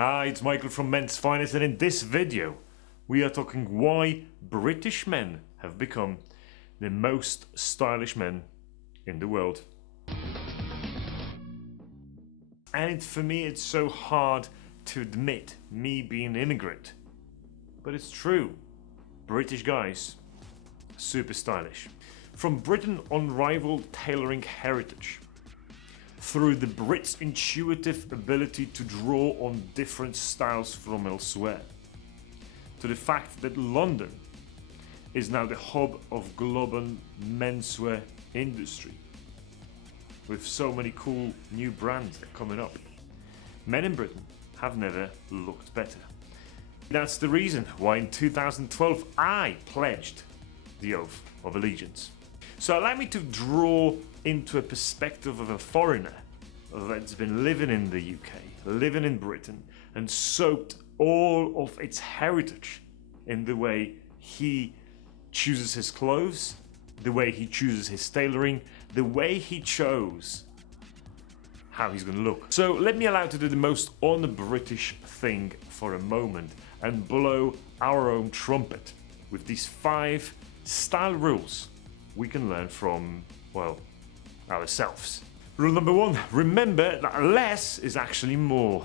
Hi, it's Michael from Men's Finest, and in this video we are talking why British men have become the most stylish men in the world. And for me it's so hard to admit, me being an immigrant, but it's true. British guys, super stylish. From Britain's unrivaled tailoring heritage, through the Brits' intuitive ability to draw on different styles from elsewhere, to the fact that London is now the hub of global menswear industry, with so many cool new brands that are coming up. Men in Britain have never looked better. That's the reason why in 2012 I pledged the oath of allegiance. So allow me to draw into a perspective of a foreigner that's been living in the UK, living in Britain, and soaked all of its heritage in the way he chooses his clothes, the way he chooses his tailoring, the way he chose how he's going to look. So let me allow to do the most un-British thing for a moment and blow our own trumpet with these 5 style rules we can learn from, well, ourselves. Rule number 1, remember that less is actually more.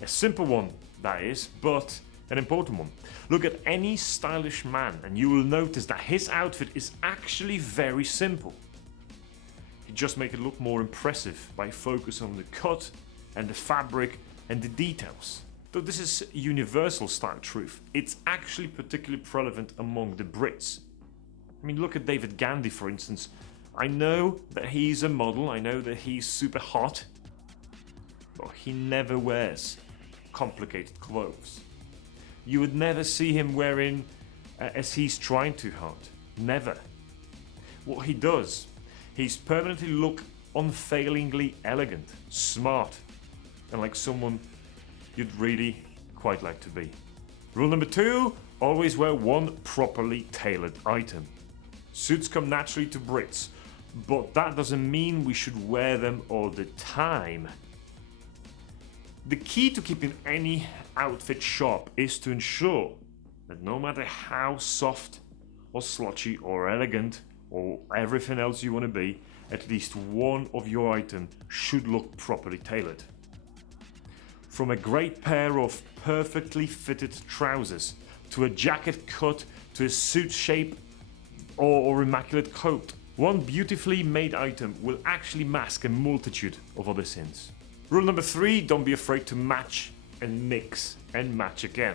A simple one, that is, but an important one. Look at any stylish man and you will notice that his outfit is actually very simple. You just make it look more impressive by focusing on the cut and the fabric and the details. Though this is universal style truth, it's actually particularly prevalent among the Brits. I mean, look at David Gandy, for instance. I know that he's a model, I know that he's super hot, but he never wears complicated clothes. You would never see him wearing as he's trying too hard. Never. What he does, he's permanently look unfailingly elegant, smart, and like someone you'd really quite like to be. Rule number 2, always wear one properly tailored item. Suits come naturally to Brits, but that doesn't mean we should wear them all the time. The key to keeping any outfit sharp is to ensure that no matter how soft or slutty or elegant or everything else you want to be, at least one of your items should look properly tailored. From a great pair of perfectly fitted trousers, to a jacket cut, to a suit shape or immaculate coat, one beautifully made item will actually mask a multitude of other sins. Rule number 3, don't be afraid to match and mix and match again.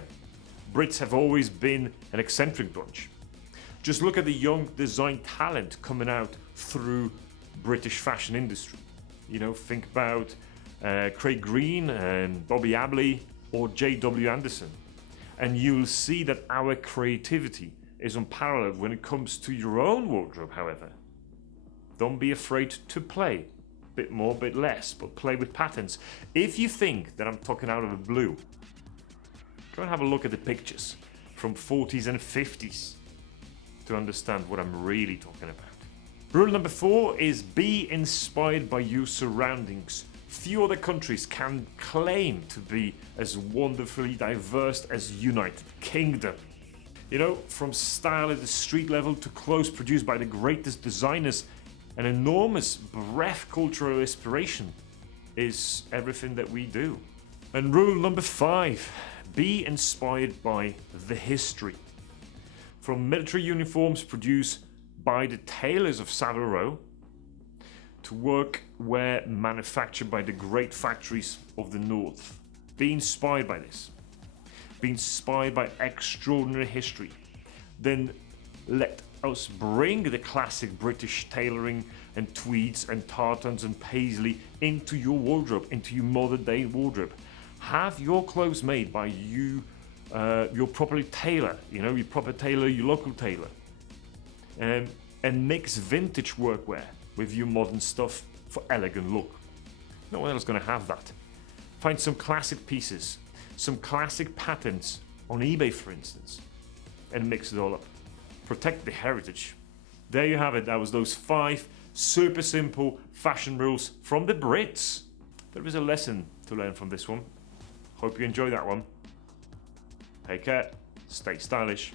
Brits have always been an eccentric bunch. Just look at the young design talent coming out through British fashion industry. You know, think about Craig Green and Bobby Abley or J.W. Anderson. And you'll see that our creativity is unparalleled when it comes to your own wardrobe, however. Don't be afraid to play. Bit more, bit less, but play with patterns. If you think that I'm talking out of the blue, go and have a look at the pictures from 40s and 50s to understand what I'm really talking about. Rule number 4 is be inspired by your surroundings. Few other countries can claim to be as wonderfully diverse as United Kingdom. You know, from style at the street level to clothes produced by the greatest designers, an enormous breadth cultural inspiration is everything that we do. And rule number 5, be inspired by the history. From military uniforms produced by the tailors of Savile Row, to workwear manufactured by the great factories of the North. Be inspired by this. Be inspired by extraordinary history. Then let us bring the classic British tailoring and tweeds and tartans and paisley into your wardrobe, into your modern day wardrobe. Have your clothes made by you, your properly tailor, you know, your proper tailor, your local tailor. And mix vintage workwear with your modern stuff for elegant look. No one else is going to have that. Find some classic pieces, some classic patterns on eBay, for instance, and mix it all up. Protect the heritage. There you have it. That was those 5 super simple fashion rules from the Brits. There is a lesson to learn from this one. Hope you enjoyed that one. Take care. Stay stylish.